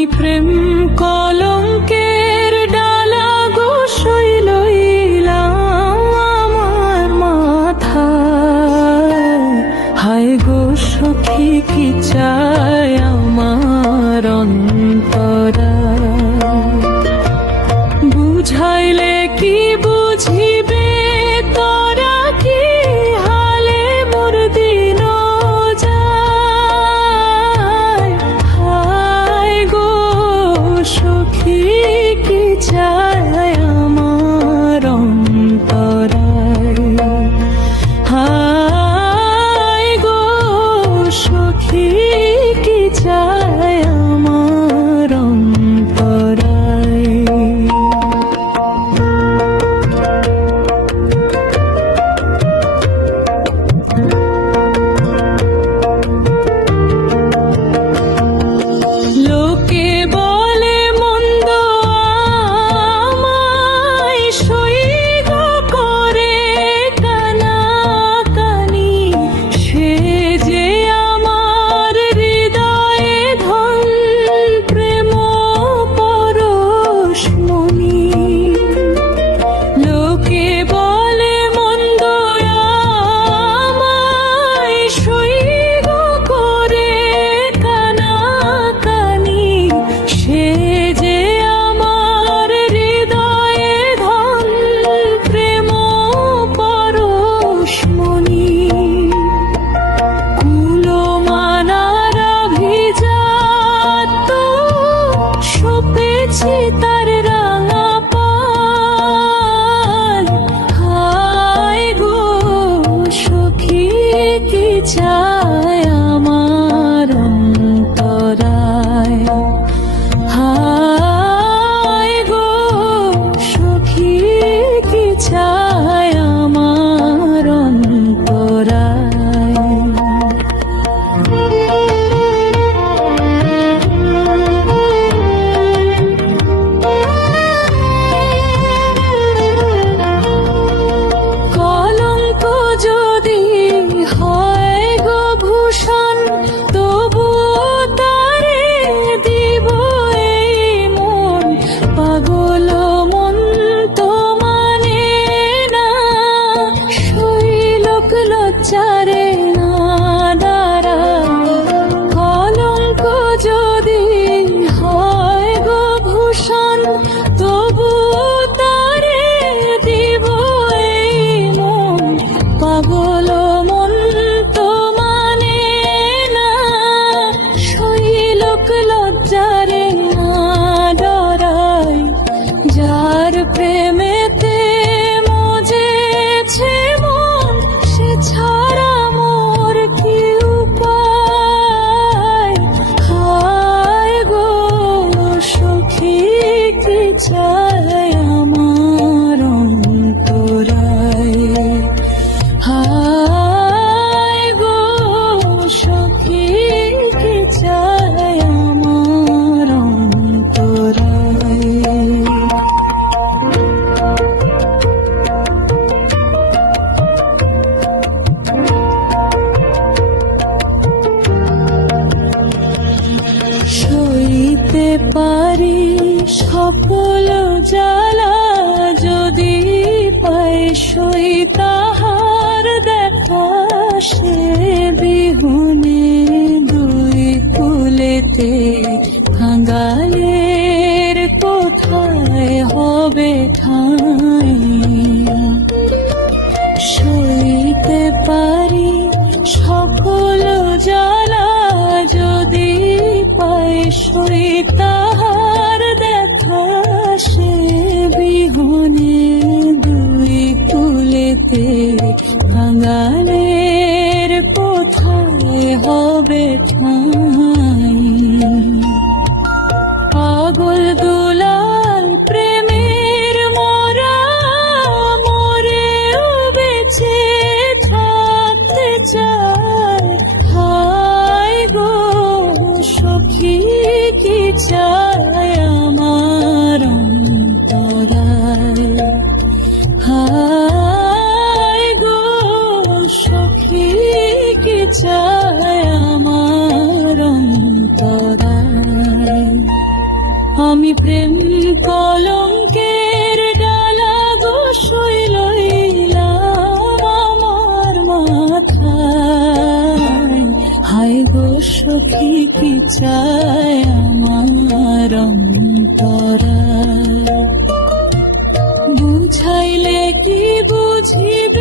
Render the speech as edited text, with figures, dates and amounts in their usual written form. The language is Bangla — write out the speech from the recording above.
আমি প্রেম কলঙ্কের ডালা গো লইলাম আমার মাথায়। হায় গো সখী কি চায় আমার অন্তরা, বুঝাইলে কি বুঝিবে তোরা কি হালে মোর দিন যায়। হায় গো সখী কি চায় আমার অন্তরায়। হায় গো সখী কি চায় আমার অন্তরায়। লোকে বলে মন্দ আমায় সইগ করে কানাকানি, সে যে আমার হৃদয়ে ধন প্রেম পরশমণি। লোকে বলে মন্দ আমায় সইগ করে কানাকানি, সে যে আমার হৃদয়ে ধন প্রেম পরশমণি। কুলমানার অভিজাত সপেছি তার রাঙা পাল। হায় গো সখী কি চায় আমার অন্তরায়। হায় গো সখী কি চায় আমার অন্তরায়। কলঙ্ক যদি হয় গো ভূষণ, তবু তারে দিব এই মন। পাগল মন তো মানে না, শৈলক লজ্জারে না দাঁড়া। কলঙ্ক যদি হয় গো ভূষণ, তবু তারে দিব এই মন। পাগল মন তো মানে না, শৈলক লজ্জারে না ডরায়। যার প্রেমেতে মজেছে মন, সে ছাড়া মোর কি উপায়। হায় গো সখী কি চায় আমার অন্তরায়। হায় গো সখী কি চায় আমার অন্তরায়। সইতে পারি সকল জ্বালা, যদি পাই সই তাহার দেখা। সে বিহুনে দুই কুলেতে কাঙালের কোথায় হবে ঠাঁই। সইতে পারি সকল জ্বালা, যদি পাই সই তাহার দেখা। সে বিহুনে দুই কুলেতে কাঙালের কোথায় হবে ঠাঁই। পাগল দুলাল প্রেমের মরা, মরেও বেঁচে থাকতে চায়। হায় গো সখী কি চায় আমার অন্তরায়। হায় গো সখী কি চায় আমার অন্তরায়। আমি প্রেম কলঙ্কের ডালা গো লইলাম আমার মাথায়। হায় গো সখী কি চায় আমার অন্তরায়, বুঝাইলে কি বুঝিবে